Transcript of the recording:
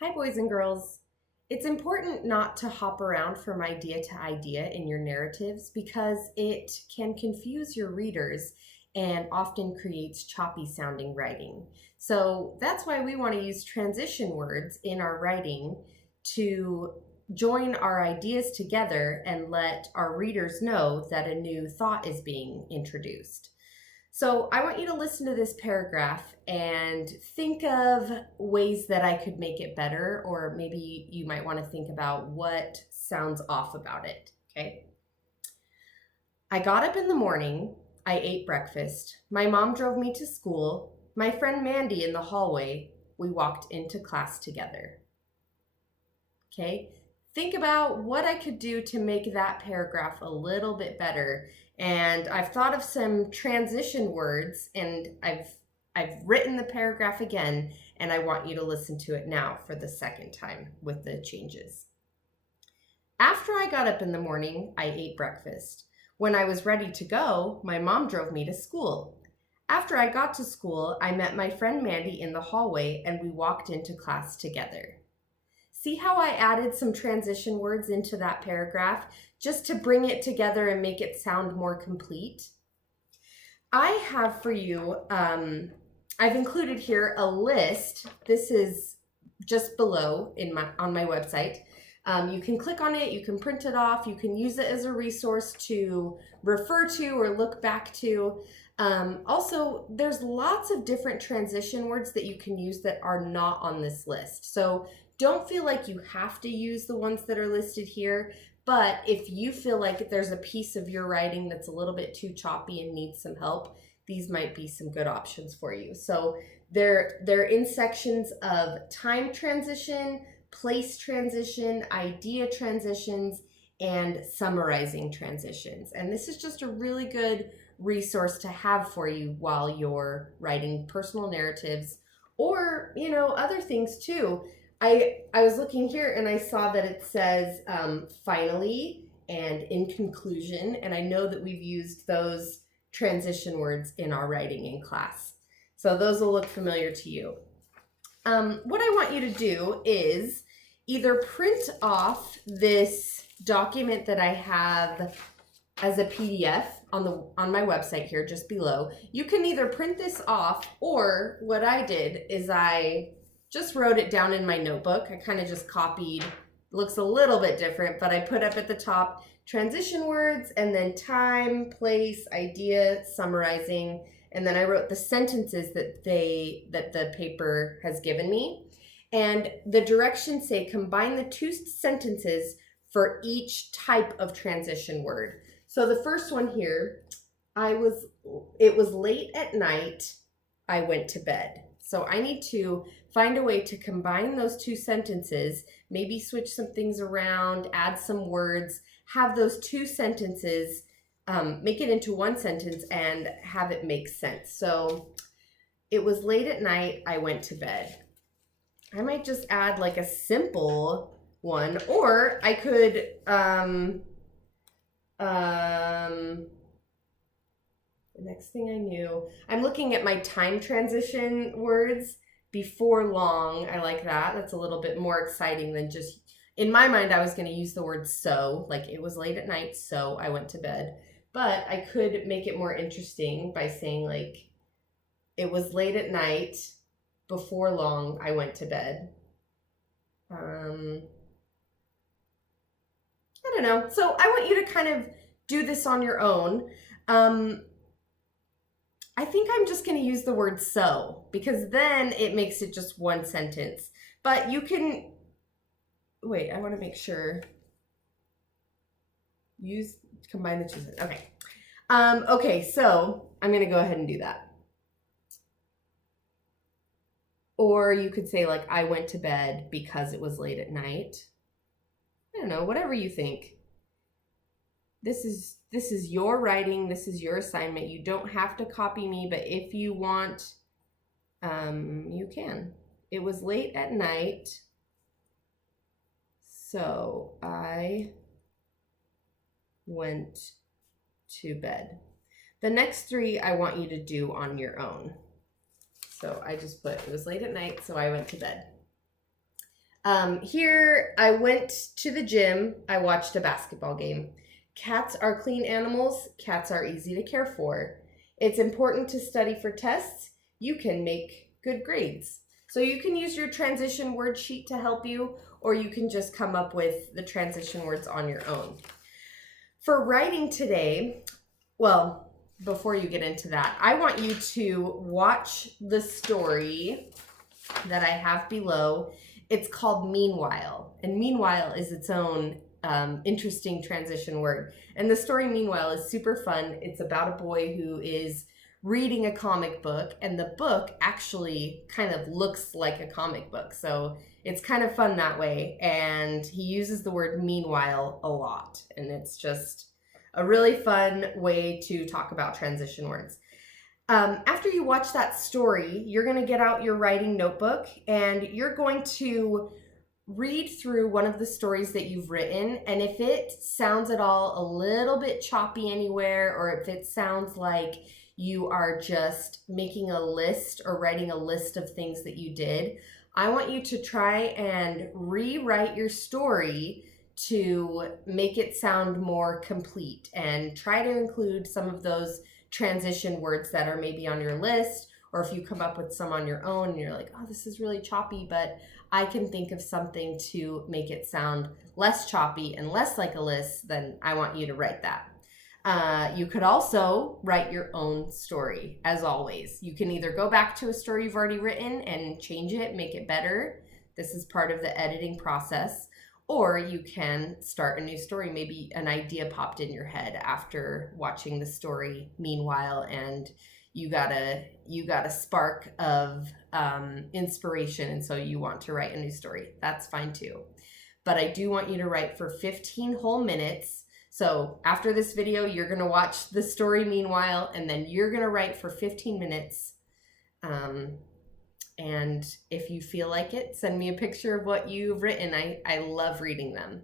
Hi, boys and girls. It's important not to hop around from idea to idea in your narratives because it can confuse your readers and often creates choppy sounding writing. So that's why we want to use transition words in our writing to join our ideas together and let our readers know that a new thought is being introduced. So I want you to listen to this paragraph and think of ways that I could make it better, or maybe you might want to think about what sounds off about it, okay? I got up in the morning, I ate breakfast, my mom drove me to school, my friend Mandy in the hallway, we walked into class together. Okay? Think about what I could do to make that paragraph a little bit better. And I've thought of some transition words, and I've written the paragraph again, and I want you to listen to it now for the second time with the changes. After I got up in the morning, I ate breakfast. When I was ready to go, my mom drove me to school. After I got to school, I met my friend Mandy in the hallway, and we walked into class together. See how I added some transition words into that paragraph just to bring it together and make it sound more complete? I have for you, I've included here a list. This is just below on my website. You can click on it, you can print it off, you can use it as a resource to refer to or look back to. Also, there's lots of different transition words that you can use that are not on this list. So don't feel like you have to use the ones that are listed here, but if you feel like there's a piece of your writing that's a little bit too choppy and needs some help, these might be some good options for you. So they're in sections of time transition, place transition, idea transitions, and summarizing transitions. And this is just a really good resource to have for you while you're writing personal narratives or, other things too. I was looking here and I saw that it says finally and in conclusion, and I know that we've used those transition words in our writing in class. So those will look familiar to you. What I want you to do is either print off this document that I have as a PDF on my website here just below. You can either print this off, or what I did is I just wrote it down in my notebook. I kind of just copied, looks a little bit different, but I put up at the top transition words and then time, place, idea, summarizing, and then I wrote the sentences that the paper has given me. And the directions say combine the two sentences for each type of transition word. So the first one here, it was late at night, I went to bed. So I need to find a way to combine those two sentences, maybe switch some things around, add some words, have those two sentences, make it into one sentence and have it make sense. So it was late at night, I went to bed. I might just add like a simple one, or I could, the next thing I knew, I'm looking at my time transition words. Before long, I like that. That's a little bit more exciting than just, in my mind, I was going to use the word so, like it was late at night, so I went to bed. But I could make it more interesting by saying like, it was late at night, before long, I went to bed. I don't know. So I want you to kind of do this on your own. I think I'm just going to use the word so, because then it makes it just one sentence. But you can, wait, I want to make sure. Combine the two sentences. Okay. Okay, so I'm going to go ahead and do that. Or you could say like, I went to bed because it was late at night. I don't know, whatever you think. This is your writing, this is your assignment. You don't have to copy me, but if you want, you can. It was late at night, so I went to bed. The next three I want you to do on your own. So I just put, it was late at night, so I went to bed. Here, I went to the gym. I watched a basketball game. Cats are clean animals. Cats are easy to care for. It's important to study for tests. You can make good grades. So you can use your transition word sheet to help you, or you can just come up with the transition words on your own. For writing today, well, before you get into that, I want you to watch the story that I have below. It's called Meanwhile, and meanwhile is its own interesting transition word. And the story Meanwhile is super fun. It's about a boy who is reading a comic book, and the book actually kind of looks like a comic book. So it's kind of fun that way. And he uses the word meanwhile a lot, and it's just a really fun way to talk about transition words. After you watch that story, you're going to get out your writing notebook and you're going to read through one of the stories that you've written. And if it sounds at all a little bit choppy anywhere, or if it sounds like you are just making a list or writing a list of things that you did, I want you to try and rewrite your story to make it sound more complete, and try to include some of those transition words that are maybe on your list, or if you come up with some on your own and you're like, oh, this is really choppy, but I can think of something to make it sound less choppy and less like a list, then I want you to write that. You could also write your own story, as always. You can either go back to a story you've already written and change it, make it better. This is part of the editing process. Or you can start a new story. Maybe an idea popped in your head after watching the story Meanwhile, and you got a spark of inspiration, and so you want to write a new story. That's fine too. But I do want you to write for 15 whole minutes. So after this video, you're going to watch the story Meanwhile, and then you're going to write for 15 minutes. And if you feel like it, send me a picture of what you've written. I love reading them.